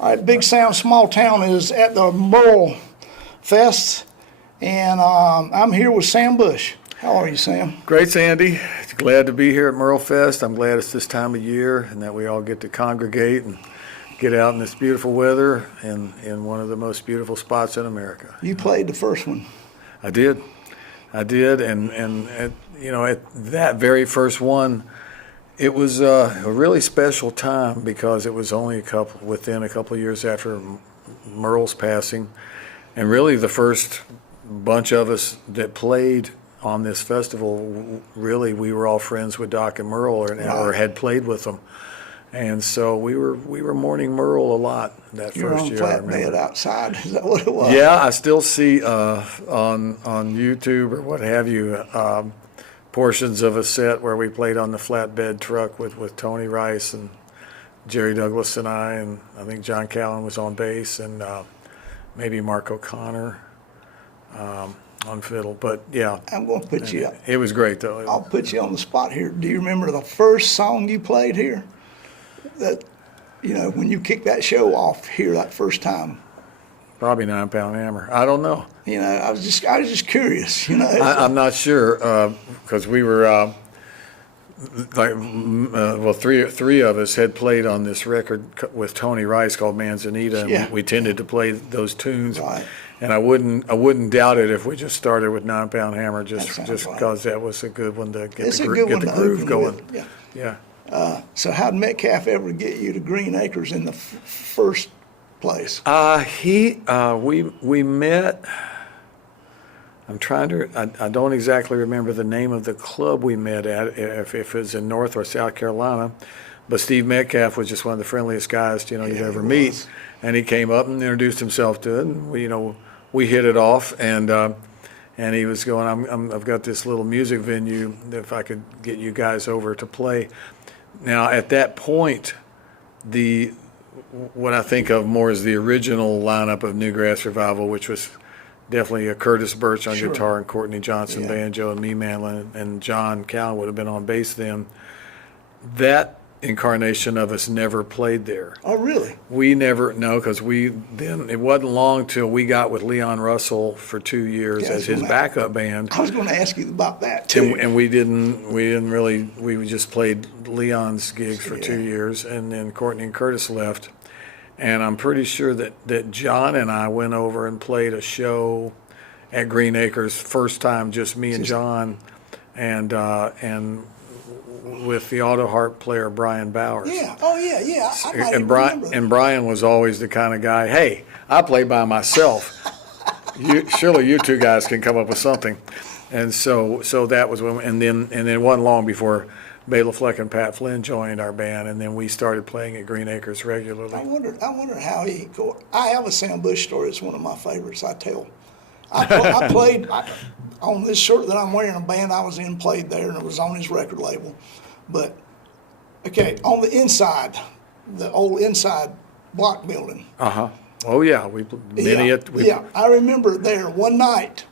All right, Big Sam Small Town is at the Merlefest, and I'm here with Sam Bush. How are you, Sam? Great, Sandy. Glad to be here at Merlefest. I'm glad it's this time of year and that we all get to congregate and get out in this beautiful weather in one of the most beautiful spots in America. You played the first one. I did, and at that very first one, it was a really special time because it was only within a couple of years after Merle's passing, and really the first bunch of us that played on this festival, really we were all friends with Doc and Merle or had played with them. And so we were mourning Merle a lot that first year. You're on flatbed outside. Is that what it was? Yeah, I still see on YouTube or what have you portions of a set where we played on the flatbed truck with Tony Rice and Jerry Douglas and I think John Callan was on bass and maybe Mark O'Connor on fiddle. But yeah, I'm going to put you up. It was great though. I'll put you on the spot here. Do you remember the first song you played here? That, when you kicked that show off here that first time. Probably 9 Pound Hammer. I don't know. I was just curious. I'm not sure because we were three of us had played on this record with Tony Rice called Manzanita, and we tended to play those tunes. Right. And I wouldn't doubt it if we just started with 9 Pound Hammer just because that was a good one to get the groove going. Yeah. So how did Metcalf ever get you to Green Acres in the first place? We met. I don't exactly remember the name of the club we met at, if it was in North or South Carolina, but Steve Metcalf was just one of the friendliest guys you'd ever meet, and he came up and introduced himself to it, and we hit it off, and he was going, I've got this little music venue if I could get you guys over to play. Now at that point, what I think of more as the original lineup of Newgrass Revival, which was definitely a Curtis Birch on guitar and Courtney Johnson banjo and me mandolin, and John Callan would have been on bass then. That incarnation of us never played there. Oh, really? We never, because it wasn't long till we got with Leon Russell for 2 years as his backup band. I was going to ask you about that too. And we just played Leon's gigs for 2 years, and then Courtney and Curtis left. And I'm pretty sure that John and I went over and played a show at Green Acres, first time just me and John, and with the auto harp player Brian Bowers. Yeah. Oh yeah. And Brian was always the kind of guy. Hey, I play by myself. Surely you two guys can come up with something. And so that was when. And then it wasn't long before Bela Fleck and Pat Flynn joined our band, and then we started playing at Green Acres regularly. I wonder how he. I have a Sam Bush story. It's one of my favorites. I tell. I played on this shirt that I'm wearing. A band I was in played there, and it was on his record label. But on the inside, the old inside block building. Oh yeah, I remember there one night.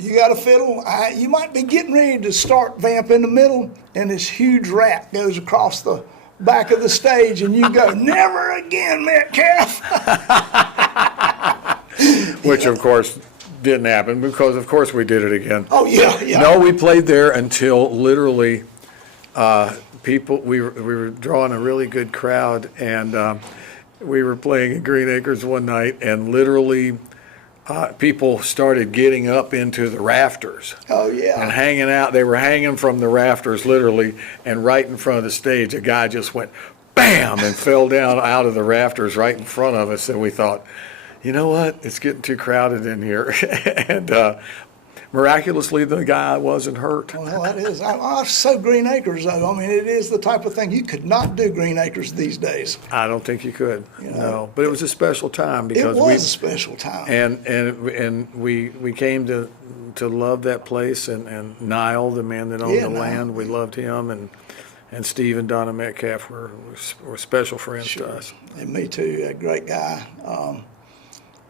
You got a fiddle. You might be getting ready to start vamp in the middle, and this huge rat goes across the back of the stage, and you go, "Never again, Metcalf." Which, of course, didn't happen because, of course, we did it again. Oh yeah. No, we played there until literally people. We were drawing a really good crowd, and we were playing at Green Acres one night, and literally. People started getting up into the rafters. Oh, yeah. And hanging out. They were hanging from the rafters, literally, and right in front of the stage, a guy just went, bam, and fell down out of the rafters right in front of us. And we thought, you know what? It's getting too crowded in here. And miraculously, the guy wasn't hurt. Well, that is. So Green Acres, though. I mean, it is the type of thing you could not do Green Acres these days. I don't think you could. No, but it was a special time because it was a special time. And we came to love that place. And Niall, the man that owned the land, we loved him. And Steve and Donna Metcalf were special friends to us. And me too. A great guy.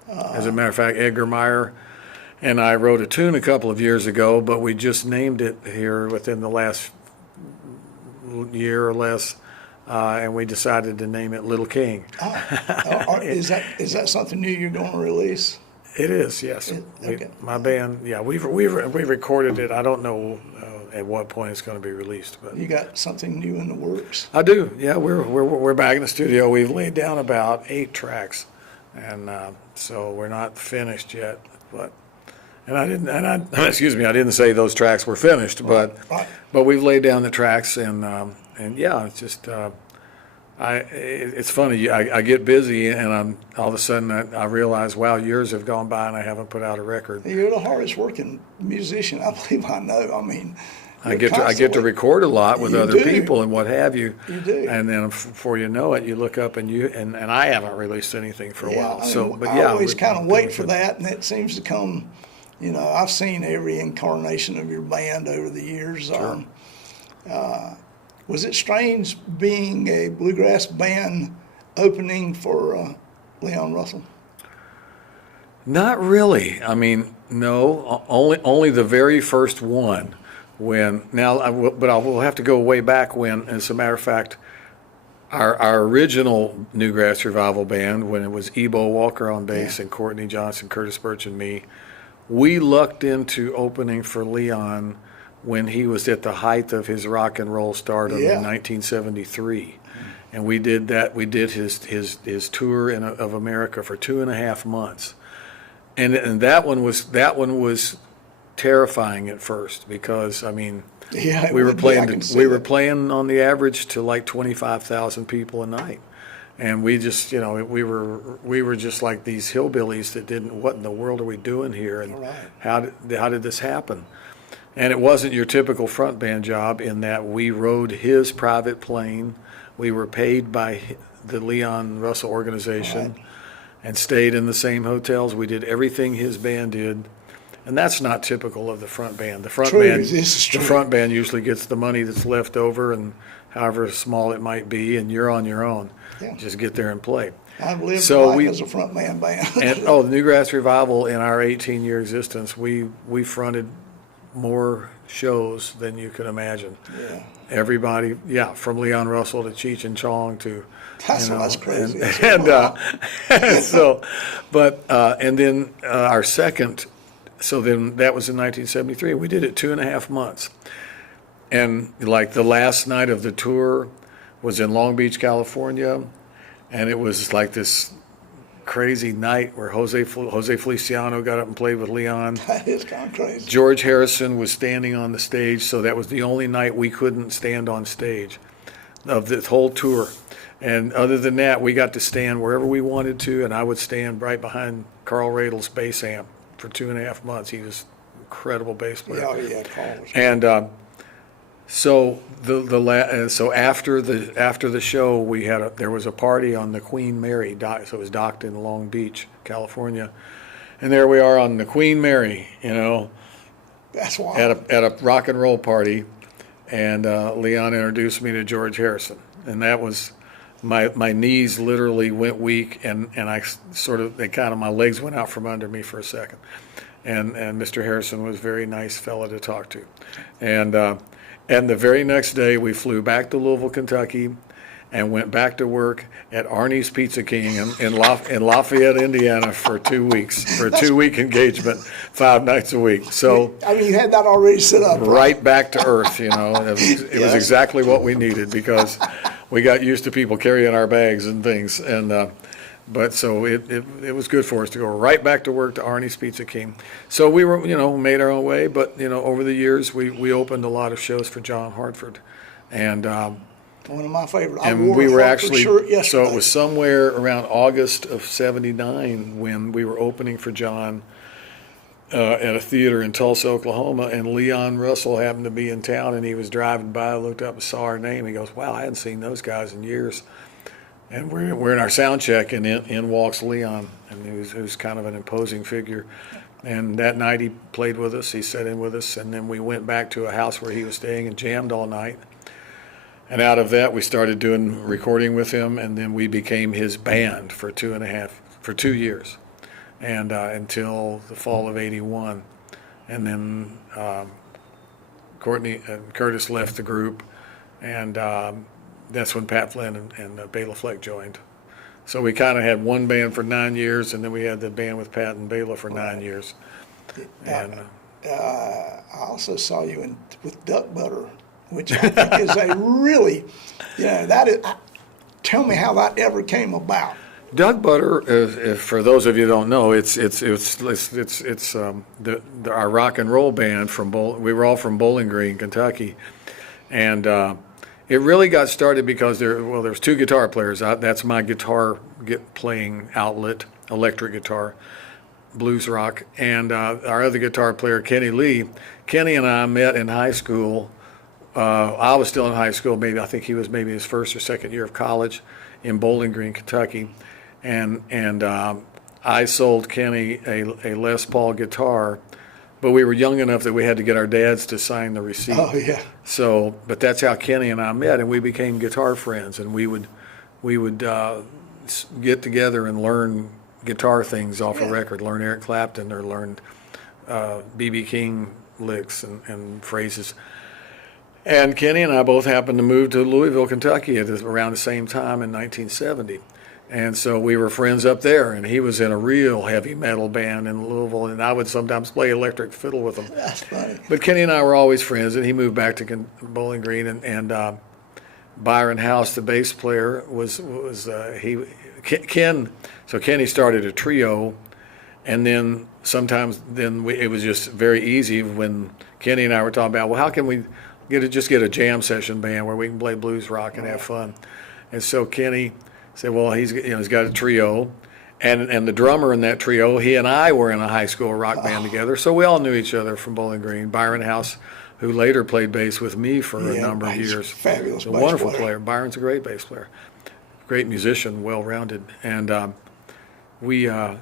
As a matter of fact, Edgar Meyer and I wrote a tune a couple of years ago, but we just named it here within the last year or less and we decided to name it Little King. Is that something new you're going to release? It is, yes. Okay. My band, yeah, we've recorded it. I don't know at what point it's going to be released, but You got something new in the works? I do. Yeah, we're back in the studio. We've laid down about 8 tracks, and so we're not finished yet. But I didn't say those tracks were finished, but Right. we've laid down the tracks, and yeah, it's just. It's funny. I get busy, and all of a sudden I realize, wow, years have gone by, and I haven't put out a record. You're the hardest working musician I believe I know. I mean, I get to record a lot with You other do. people and what have you. You do. And then before you know it, you look up and I haven't released anything for a while. I mean, So, but I yeah, always we're kind of doing wait for good. that, and it seems to come. I've seen every incarnation of your band over the years. Sure. Was it strange being a bluegrass band opening for Leon Russell? Not really. I mean, no. Only the very first one. But I will have to go way back when. As a matter of fact, our original Newgrass Revival band, when it was Ebo Walker on bass and Courtney Johnson, Curtis Birch, and me, we lucked into opening for Leon when he was at the height of his rock and roll stardom in 1973. And we did that. We did his tour of America for 2.5 months. And that one was terrifying at first because, I mean, we were playing on the average to like 25,000 people a night. And we just, we were just like these hillbillies that what in the world are we doing here? And how did this happen? And it wasn't your typical front band job in that we rode his private plane. We were paid by the Leon Russell organization and stayed in the same hotels. We did everything his band did. And that's not typical of the front band. The front band usually gets the money that's left over, and however small it might be, and you're on your own. Yeah. Just get there and play. I've lived life as a front man band. And the Newgrass Revival, in our 18-year existence, we fronted more shows than you can imagine. Yeah. Everybody, from Leon Russell to Cheech and Chong to, That's crazy. And then our second. So then that was in 1973. We did it 2.5 months. And like the last night of the tour was in Long Beach, California. And it was like this crazy night where Jose Feliciano got up and played with Leon. That is kind of crazy. George Harrison was standing on the stage. So that was the only night we couldn't stand on stage of this whole tour. And other than that, we got to stand wherever we wanted to. And I would stand right behind Carl Radle's bass amp. For 2.5 months, he was an incredible bass player. Carl was. And so so after the show, there was a party on the Queen Mary, so it was docked in Long Beach, California, and there we are on the Queen Mary, That's wild. at a rock and roll party, and Leon introduced me to George Harrison, and that was. My knees literally went weak, and I my legs went out from under me for a second. And Mr. Harrison was a very nice fella to talk to. And the very next day, we flew back to Louisville, Kentucky, and went back to work at Arnie's Pizza King in Lafayette, Indiana for 2 weeks, for a 2-week engagement, 5 nights a week. So I mean, you had that already set up. Right back to earth, It was exactly what we needed because we got used to people carrying our bags and things, but so it was good for us to go right back to work to Arnie's Pizza King. So we were, made our own way, but over the years we opened a lot of shows for John Hartford, and One of my favorite. and we were actually shirt yesterday. so it was somewhere around August of '79 when we were opening for John. At a theater in Tulsa, Oklahoma, and Leon Russell happened to be in town, and he was driving by, looked up and saw our name. He goes, "Wow, I hadn't seen those guys in years." And we're in our sound check, and in walks Leon, and he was kind of an imposing figure. And that night he played with us, he sat in with us, and then we went back to a house where he was staying and jammed all night. And out of that, we started doing recording with him, and then we became his band for 2 years. And until the fall of '81, and then Courtney and Curtis left the group, and that's when Pat Flynn and Bela Fleck joined. So we kind of had one band for 9 years, and then we had the band with Pat and Bela for 9 years. And I also saw you with Duck Butter, which I think is a really, tell me how that ever came about. Duck Butter, if for those of you who don't know, it's our rock and roll band we were all from Bowling Green, Kentucky, and it really got started because there's two guitar players. That's my guitar playing outlet, electric guitar, blues rock, and our other guitar player, Kenny Lee. Kenny and I met in high school. I was still in high school. I think he was maybe his first or second year of college in Bowling Green, Kentucky. And I sold Kenny a Les Paul guitar, but we were young enough that we had to get our dads to sign the receipt. Oh yeah. So, but that's how Kenny and I met, and we became guitar friends. And we would get together and learn guitar things off a record, learn Eric Clapton or learn B.B. King licks and phrases. And Kenny and I both happened to move to Louisville, Kentucky around the same time in 1970. And so we were friends up there, and he was in a real heavy metal band in Louisville, and I would sometimes play electric fiddle with him. That's funny. But Kenny and I were always friends, and he moved back to Bowling Green, and Byron House, the bass player, Ken. So Kenny started a trio, and then it was just very easy when Kenny and I were talking about, well, how can we just get a jam session band where we can play blues rock and have fun? And so Kenny said, well, he's got a trio, and the drummer in that trio, he and I were in a high school rock band together, so we all knew each other from Bowling Green. Byron House, who later played bass with me for a number of years, fabulous, a wonderful player. Byron's a great bass player, great musician, well-rounded, and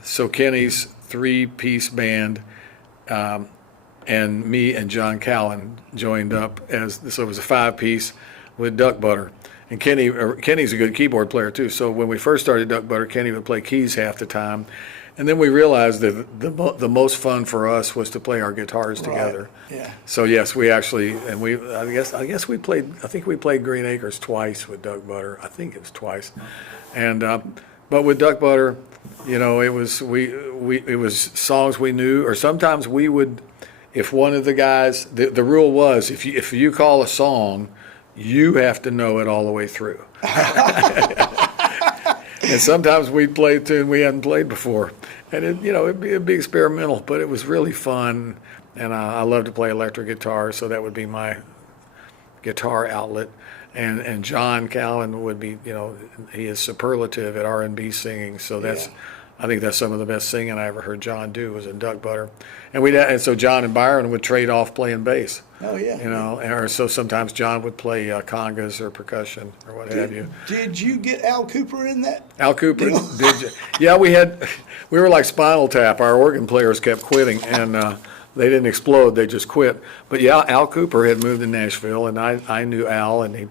so Kenny's three-piece band, and me and John Cowan joined up so it was a five-piece with Duck Butter. And Kenny's a good keyboard player too. So when we first started Duck Butter, Kenny would play keys half the time, and then we realized that the most fun for us was to play our guitars together. Yeah. So yes, we actually, and I guess we played. I think we played Green Acres twice with Duck Butter. I think it was twice, and but with Duck Butter, it was songs we knew, or sometimes we would, if one of the guys, the rule was if you call a song, you have to know it all the way through. And sometimes we'd play a tune we hadn't played before. And it'd be experimental, but it was really fun. And I love to play electric guitar, so that would be my guitar outlet. And John Cowan would be, he is superlative at R&B singing, so I think that's some of the best singing I ever heard John do was in Duck Butter. And so John and Byron would trade off playing bass. Oh yeah. Or so sometimes John would play congas or percussion or what have you. Did you get Al Cooper in that? Al Cooper, did you? Yeah, we were like Spinal Tap. Our organ players kept quitting, and they didn't explode; they just quit. But yeah, Al Cooper had moved to Nashville, and I knew Al, and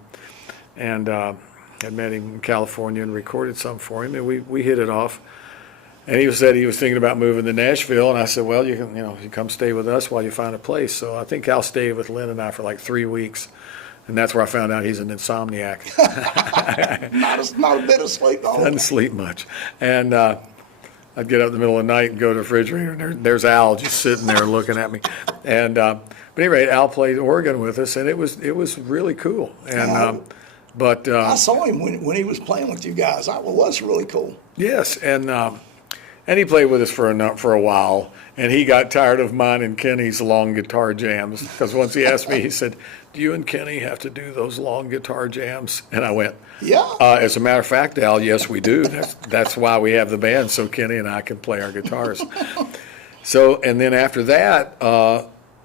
had met him in California and recorded some for him, and we hit it off. And he said he was thinking about moving to Nashville, and I said, well, you can, you come stay with us while you find a place. So I think Al stayed with Lynn and I for like 3 weeks, and that's where I found out he's an insomniac. not a bit of sleep. Doesn't sleep much. And I'd get up in the middle of the night and go to the refrigerator, and there's Al just sitting there looking at me. And but anyway, Al played organ with us, and it was really cool. And but I saw him when he was playing with you guys. It was really cool. Yes, and he played with us for a while, and he got tired of mine and Kenny's long guitar jams, because once he asked me, he said, do you and Kenny have to do those long guitar jams? And I went, yeah. As a matter of fact, Al, yes, we do. That's why we have the band, so Kenny and I can play our guitars. So, and then after that,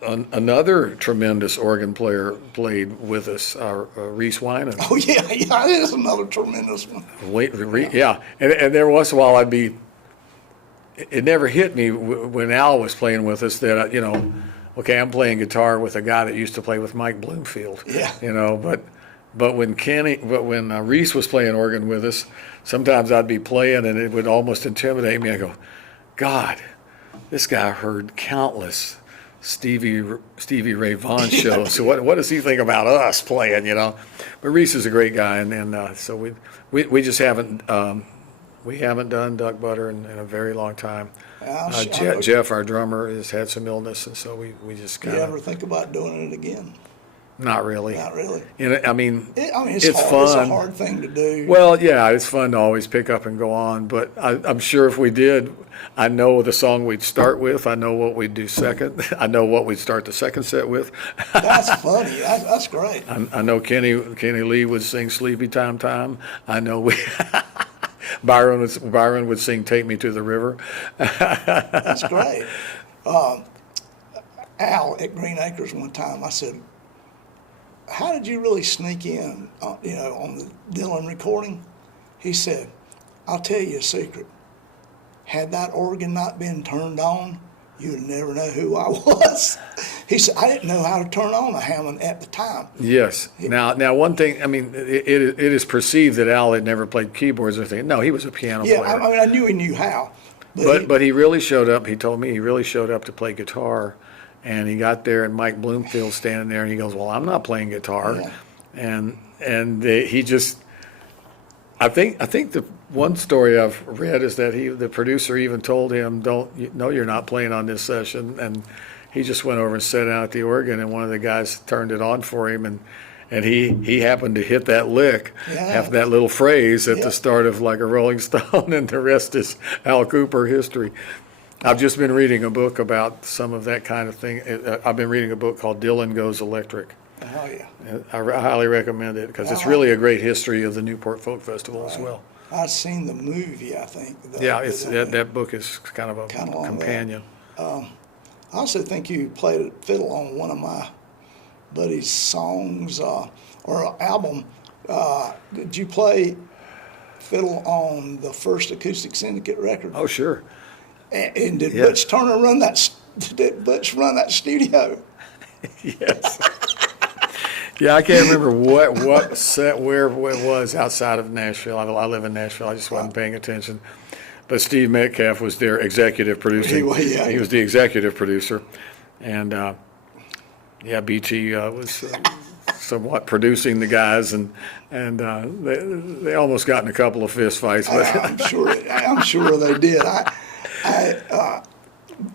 another tremendous organ player played with us, Reese Winan. Oh, yeah, that is another tremendous one. Yeah, and there was a while it never hit me when Al was playing with us that, okay, I'm playing guitar with a guy that used to play with Mike Bloomfield. Yeah. But when Reese was playing organ with us, sometimes I'd be playing and it would almost intimidate me. I go, God, this guy heard countless Stevie Ray Vaughan show. So what does he think about us playing? But Reese is a great guy, and so we just haven't we haven't done Duck Butter in a very long time. Jeff, our drummer, has had some illness, and so we just Do kind you of ever think about doing it again? not really. Not really. I mean, it's it's hard. fun. It's a hard thing to do. Well, yeah, it's fun to always pick up and go on, but I'm sure if we did, I know the song we'd start with. I know what we'd do second. I know what we'd start the second set with. That's funny. That's great. I know Kenny Lee would sing Sleepy Time Time. I know Byron would sing Take Me to the River. That's great. Al at Green Acres one time, I said, how did you really sneak in, on the Dylan recording? He said, I'll tell you a secret. Had that organ not been turned on, you would never know who I was. He said, I didn't know how to turn on a Hammond at the time. Yes. Now, one thing, I mean, it is perceived that Al had never played keyboards or anything. No, he was a piano player. Yeah, I knew he knew how. But he really showed up. He told me he really showed up to play guitar. And he got there, and Mike Bloomfield standing there, and he goes, "Well, I'm not playing guitar," Yeah. and he just, I think the one story I've read is that the producer even told him, "No, you're not playing on this session," and he just went over and sat down at the organ, and one of the guys turned it on for him, and he happened to hit that lick, have that little phrase at the start of Like a Rolling Stone, and the rest is Al Cooper history. I've just been reading a book about some of that kind of thing. I've been reading a book called Dylan Goes Electric. Oh, yeah. I highly recommend it because it's really a great history of the Newport Folk Festival as well. I've seen the movie, I think. That book is kind of a companion. I also think you played fiddle on one of my buddy's songs or album. Did you play fiddle on the first Acoustic Syndicate record? Oh, sure. And did Butch Turner run that? Did Butch run that studio? Yes. Yeah, I can't remember what set where it was outside of Nashville. I live in Nashville. I just wasn't paying attention. But Steve Metcalf was their executive producer. He was the executive producer, and BT was somewhat producing the guys, and they almost got in a couple of fist fights. But I'm sure they did.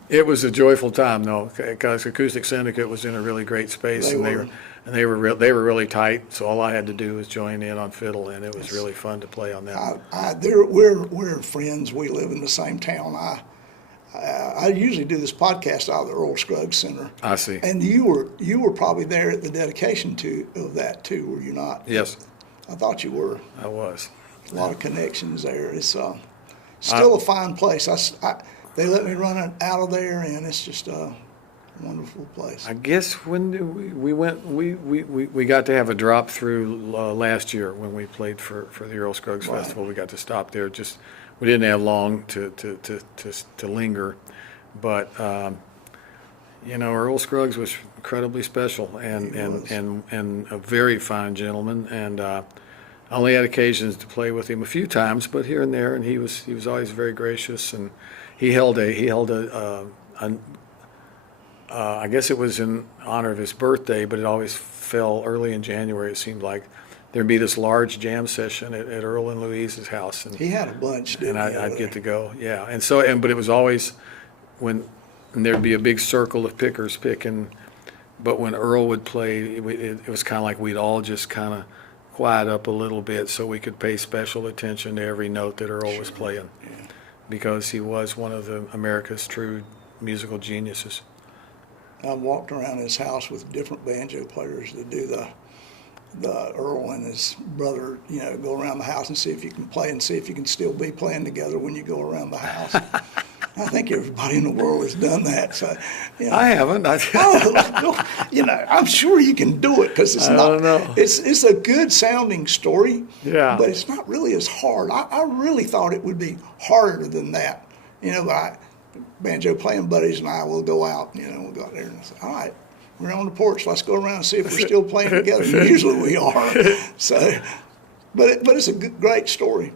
It was a joyful time, though, because Acoustic Syndicate was in a really great space, and they were really tight. So all I had to do was join in on fiddle, and it was really fun to play on that. We're friends. We live in the same town. I usually do this podcast out of the Earl Scruggs Center. I see. And you were probably there at the dedication of that too, were you not? Yes. I thought you were. I was. A lot of connections there. It's still a fine place. They let me run it out of there, and it's just a wonderful place. I guess when we went, we got to have a drop through last year when we played for the Earl Scruggs Festival. We got to stop there. Just we didn't have long to linger, but Earl Scruggs was incredibly special and a very fine gentleman, and I only had occasions to play with him a few times, but here and there, and he was always very gracious, and he held a I guess it was in honor of his birthday, but it always fell early in January. It seemed like there'd be this large jam session at Earl and Louise's house, and he had a bunch, and I'd get to go, but it was always and there'd be a big circle of pickers picking, but when Earl would play, it was kind of like we'd all just kind of quiet up a little bit so we could pay special attention to every note that Earl was playing, because he was one of America's true musical geniuses. I walked around his house with different banjo players to do the Earl and his brother, go around the house and see if you can play and see if you can still be playing together when you go around the house. I think everybody in the world has done that. So, I haven't. I'm sure you can do it because it's not. Don't know. It's a good sounding story. Yeah. But it's not really as hard. I really thought it would be harder than that. But banjo playing buddies and I will go out. We'll go out there and say, all right, we're on the porch. Let's go around and see if we're still playing together. Usually we are. So, but it's a great story.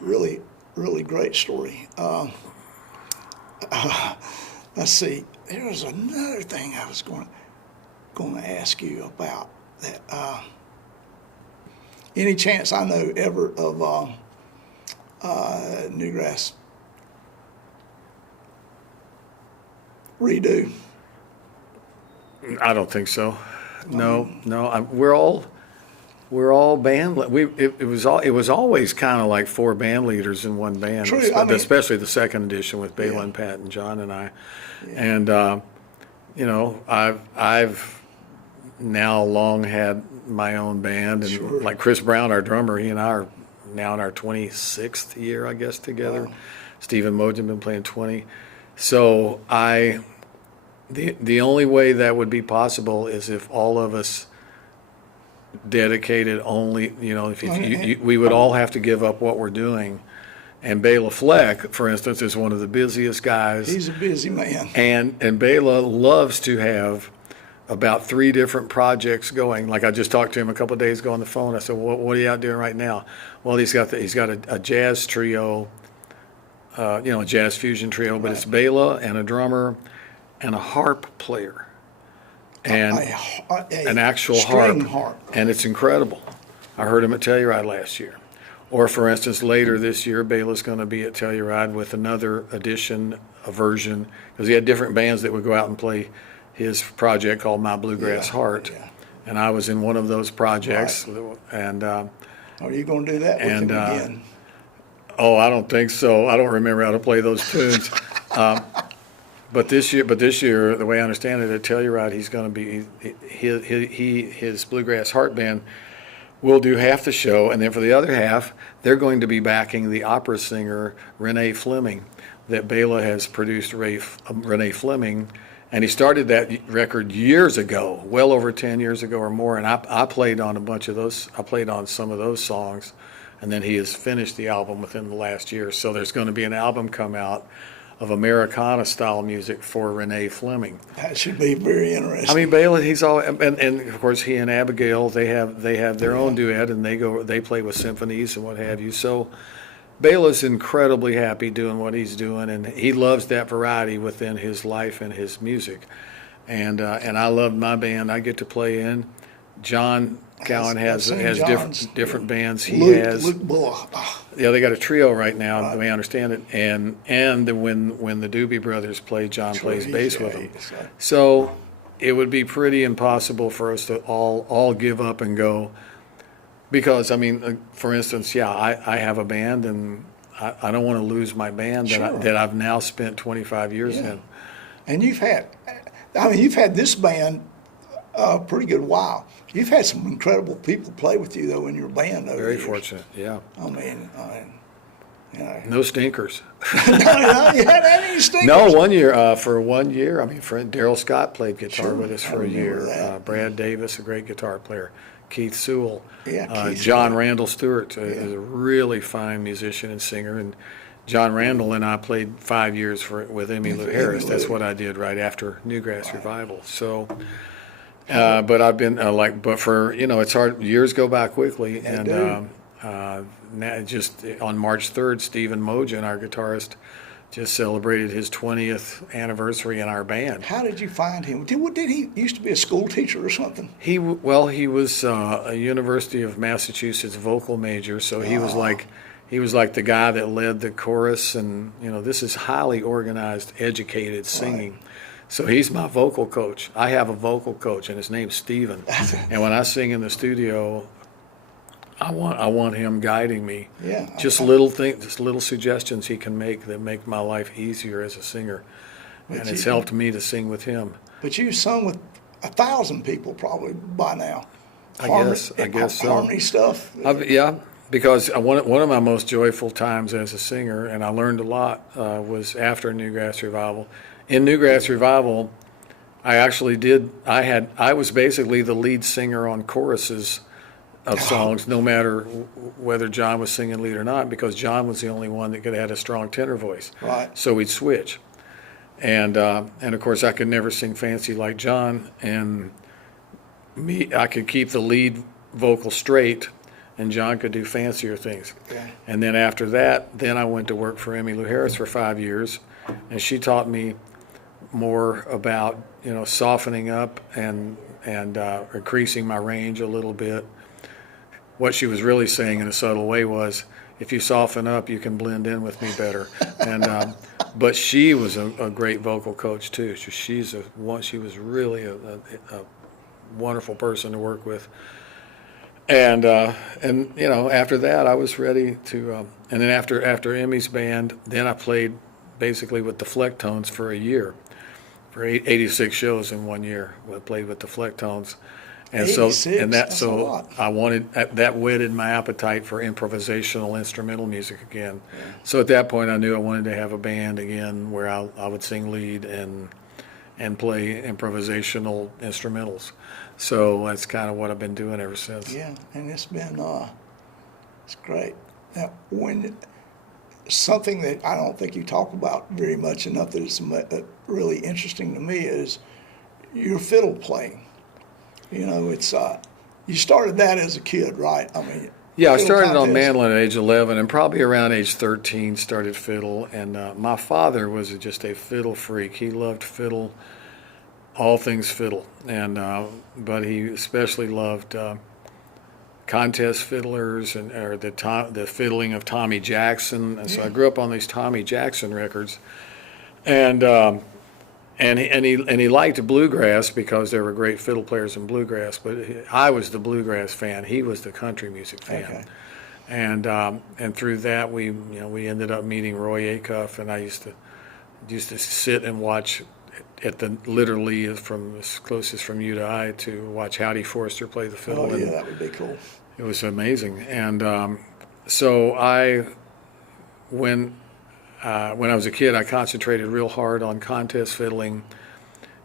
Really, really great story. let's see. There was another thing I was going to ask you about that. Any chance I know ever of Newgrass redo? I don't think so. No. We're all band. It was always kind of like 4 band leaders in one band. True, Especially the second edition with Bela and Pat and John and I. Yeah. And I've now long had my own band, and like Chris Brown, our drummer, he and I are now in our 26th year, I guess, together. Wow. Stephen Mogen been playing 20. So the only way that would be possible is if all of us dedicated only, we would all have to give up what we're doing. And Bela Fleck, for instance, is one of the busiest guys. He's a busy man. And Bela loves to have about 3 different projects going. Like I just talked to him a couple of days ago on the phone. I said, what are you out doing right now? Well, he's got a jazz trio, a jazz fusion trio, but it's Bela and a drummer and a harp player. And an actual harp. And it's incredible. I heard him at Telluride last year. Or, for instance, later this year, Bela's going to be at Telluride with another edition, a version, because he had different bands that would go out and play his project called My Bluegrass Heart. Yeah. And I was in one of those projects. Right. And are you going to do that with him again? Oh, I don't think so. I don't remember how to play those tunes. But this year, the way I understand it, at Telluride, he's going to be his Bluegrass Heart Band will do half the show, and then for the other half, they're going to be backing the opera singer Renee Fleming, that Bela has produced. Renee Fleming, and he started that record years ago, well over 10 years ago or more. And I played on a bunch of those. I played on some of those songs, and then he has finished the album within the last year. So there's going to be an album come out of Americana-style music for Renee Fleming. That should be very interesting. I mean, Bela, he's all, and of course he and Abigail, they have their own duet, and they play with symphonies and what have you. So Bela's incredibly happy doing what he's doing, and he loves that variety within his life and his music. And I love my band I get to play in. John Cowan has different bands. Luke Bull. Yeah, they got a trio right now, the way I understand it. And when the Doobie Brothers play, John plays bass with them. So it would be pretty impossible for us to all give up and go. Because, I mean, for instance, I have a band, and I don't want to lose my band that I've now spent 25 years in. And you've had this band a pretty good while. You've had some incredible people play with you, though, in your band over Very years. fortunate, yeah. I mean, no stinkers. You had any stinkers? No, for 1 year, I mean, friend Daryl Scott played guitar with us for a year. Brad Davis, a great guitar player. Keith Sewell. John Randall Stewart is a really fine musician and singer. And John Randall and I played 5 years with Emmylou Harriss. That's what I did right after Newgrass Revival. So... but I've been but for it's hard. Years go by quickly, and now just on March 3rd, Stephen Mogen, our guitarist, just celebrated his 20th anniversary in our band. How did you find him? Did he used to be a school teacher or something? He was a University of Massachusetts vocal major, so he was like the guy that led the chorus, and this is highly organized, educated singing. Right. So he's my vocal coach. I have a vocal coach, and his name's Steven. And when I sing in the studio, I want him guiding me. Yeah. Just little things, just little suggestions he can make that make my life easier as a singer. And it's helped me to sing with him. But you've sung with 1,000 people probably by now. I guess so. Harmony stuff. Yeah. Because one of my most joyful times as a singer, and I learned a lot, was after Newgrass Revival. In Newgrass Revival, I was basically the lead singer on choruses of songs, no matter whether John was singing lead or not, because John was the only one that could have had a strong tenor voice. Right. So we'd switch. And of course, I could never sing fancy like John, and I could keep the lead vocal straight, and John could do fancier things. Yeah. And then after that, I went to work for Emmylou Harriss for 5 years, and she taught me more about, softening up and increasing my range a little bit. What she was really saying in a subtle way was, if you soften up, you can blend in with me better. And but she was a great vocal coach too. She was really a wonderful person to work with. And after that, I was ready to. And then after Emmy's band, then I played basically with the Flecktones for a year, for 86 shows in 1 year. I played with the Flecktones. And 86, that's a a so lot. I wanted that whetted my appetite for improvisational instrumental music again. Yeah. So at that point, I knew I wanted to have a band again where I would sing lead and play improvisational instrumentals. So that's kind of what I've been doing ever since. Yeah, and it's been it's great. Now, something that I don't think you talk about very much enough that is really interesting to me is your fiddle playing. It's you started that as a kid, right? I mean, yeah, I started on mandolin at age 11, and probably around age 13 started fiddle. And my father was just a fiddle freak. He loved fiddle, all things fiddle, and but he especially loved contest fiddlers or the fiddling of Tommy Jackson. And so I grew up on these Tommy Jackson records, and he liked bluegrass because there were great fiddle players in bluegrass. But I was the bluegrass fan. He was the country music fan. Okay. And through that we ended up meeting Roy Acuff, and I used to sit and watch at the literally from as closest from U to I to watch Howdy Forster play the fiddle. Oh yeah, that would be cool. It was amazing. And so when I was a kid, I concentrated real hard on contest fiddling,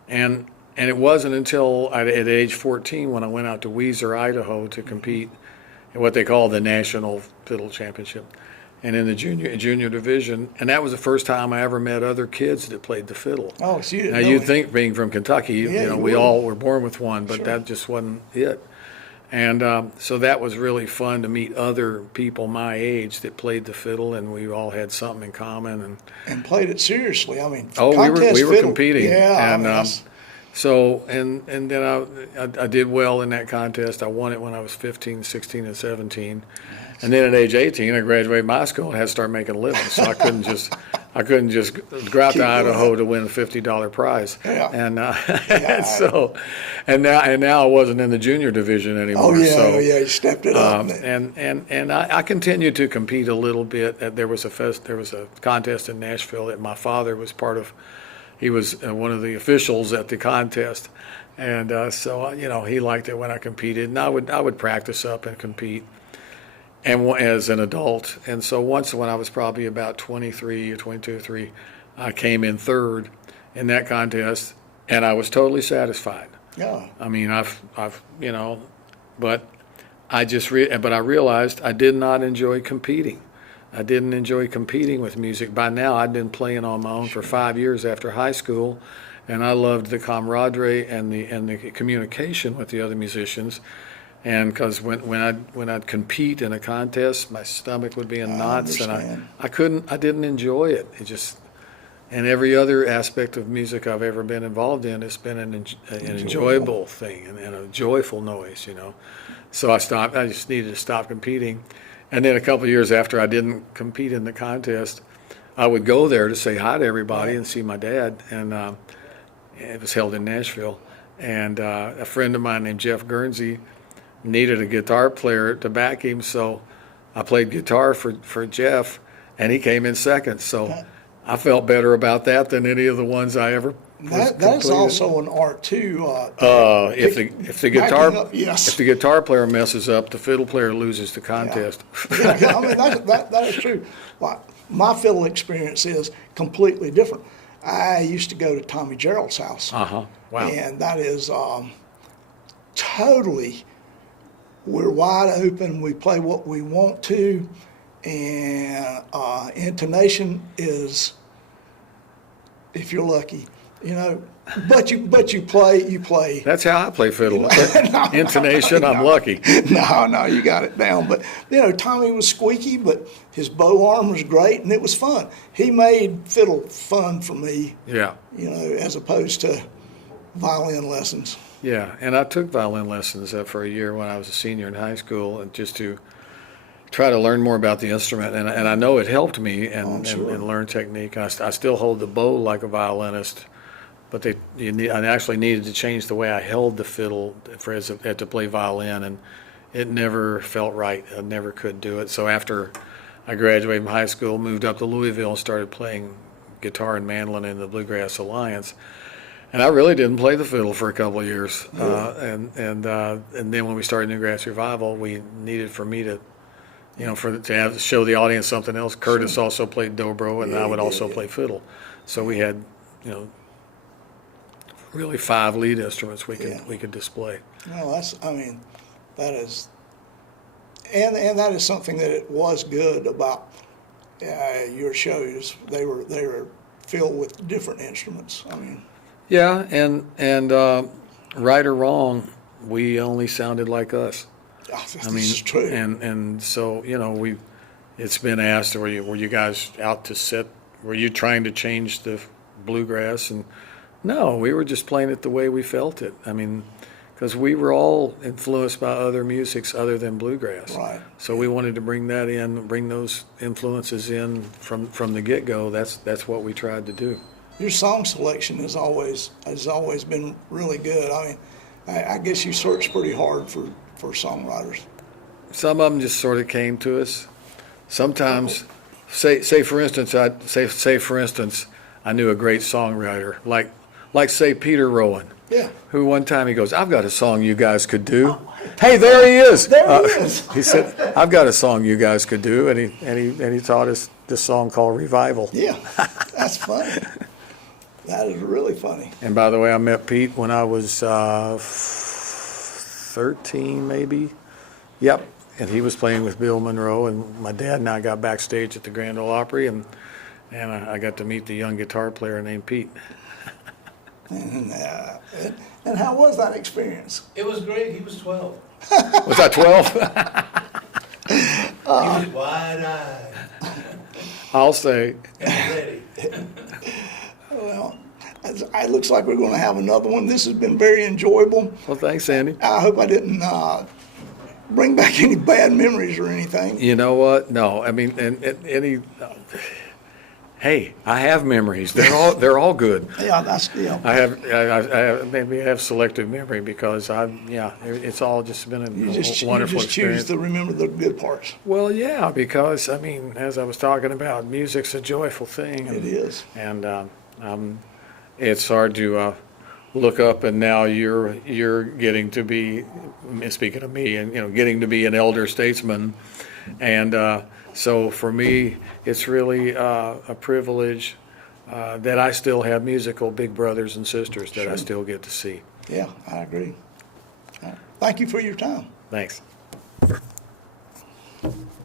and it wasn't until at age 14 when I went out to Weiser, Idaho, to compete in what they call the National Fiddle Championship, and in the junior division, and that was the first time I ever met other kids that played the fiddle. Oh, so you didn't now know you'd it. think, being from Kentucky, we all were born with one, but Sure. that just wasn't it. And so that was really fun to meet other people my age that played the fiddle, and we all had something in common. And played it seriously. I mean, we were fiddle, competing. Yeah, And so and then I did well in that contest. I won it when I was 15, 16, and 17. And then at age 18, I graduated my school and had to start making a living. So I couldn't just go out to Idaho to win a $50 prize. Yeah. And now I wasn't in the junior division anymore. Oh yeah, so, you stepped it up. And I continued to compete a little bit. There was a contest in Nashville that my father was part of. He was one of the officials at the contest, and so he liked it when I competed, and I would practice up and compete. And as an adult, and so once when I was probably about 23 or 22 or 3, I came in third in that contest, and I was totally satisfied. Yeah. I mean, but I realized I did not enjoy competing. I didn't enjoy competing with music. By now, I'd been playing on my own for 5 years after high school, and I loved the camaraderie and the communication with the other musicians. And because when I'd compete in a contest, my stomach would be in knots, and I didn't enjoy it. It just, and every other aspect of music I've ever been involved in, it's been an enjoyable thing and a joyful noise, So I stopped. I just needed to stop competing. And then a couple of years after I didn't compete in the contest, I would go there to say hi to everybody and see my dad, and it was held in Nashville. And a friend of mine named Jeff Guernsey needed a guitar player to back him, so I played guitar for Jeff, and he came in second. So I felt better about that than any of the ones I ever. That's also an art too. If the guitar player messes up, the fiddle player loses the contest. Yeah, I mean that is true. My fiddle experience is completely different. I used to go to Tommy Gerald's house. Wow. And that is totally. We're wide open. We play what we want to, and intonation is, if you're lucky. You know, but you play. That's how I play fiddle. No, Intonation, I'm lucky. No, you got it down. But, you know, Tommy was squeaky, but his bow arm was great, and it was fun. He made fiddle fun for me, Yeah. you know, as opposed to violin lessons. Yeah, and I took violin lessons for a year when I was a senior in high school, and just to try to learn more about the instrument. And I know it helped me and learn technique. I still hold the bow like a violinist, but I actually needed to change the way I held the fiddle to play violin, and it never felt right. I never could do it. So after I graduated from high school, moved up to Louisville, and started playing guitar and mandolin in the Bluegrass Alliance. And I really didn't play the fiddle for a couple of years. And then when we started Newgrass Revival, we needed for me to, you know, to show the audience something else. Curtis also played dobro, and I would also play fiddle. So we had, you know, really 5 lead instruments we could display. No, that is, and that is something that it was good about your shows. They were filled with different instruments. I mean. Yeah, and right or wrong, we only sounded like us. This is true. And so, you know, it's been asked, were you guys out to set? Were you trying to change the bluegrass? And no, we were just playing it the way we felt it. I mean, because we were all influenced by other musics other than bluegrass. Right. So we wanted to bring those influences in from the get-go. That's what we tried to do. Your song selection has always been really good. I mean, I guess you searched pretty hard for songwriters. Some of them just sort of came to us. Sometimes, say for instance, I knew a great songwriter like say Peter Rowan. Yeah. Who one time he goes, "I've got a song you guys could do." Hey, there he is. There he is. He said, "I've got a song you guys could do," and he taught us this song called Revival. Yeah, that's funny. That is really funny. And by the way, I met Pete when I was 13, maybe. Yep. And he was playing with Bill Monroe, and my dad and I got backstage at the Grand Ole Opry, and I got to meet the young guitar player named Pete. And how was that experience? It was great. He was 12. Was I 12? He was wide-eyed I'll say. and ready. Well, it looks like we're going to have another one. This has been very enjoyable. Well, thanks, Andy. I hope I didn't bring back any bad memories or anything. You know what? No, I mean, hey, I have memories. They're all good. Yeah, that's I have selective memory because it's all just been a wonderful you just choose experience. to remember the good parts. Well, yeah, because I mean, as I was talking about, music's a joyful thing. It is. And it's hard to look up, and now you're getting to be, speaking of me, and getting to be an elder statesman, and so for me, it's really a privilege that I still have musical big brothers and sisters that I still get to see. Yeah, I agree. Thank you for your time. Thanks.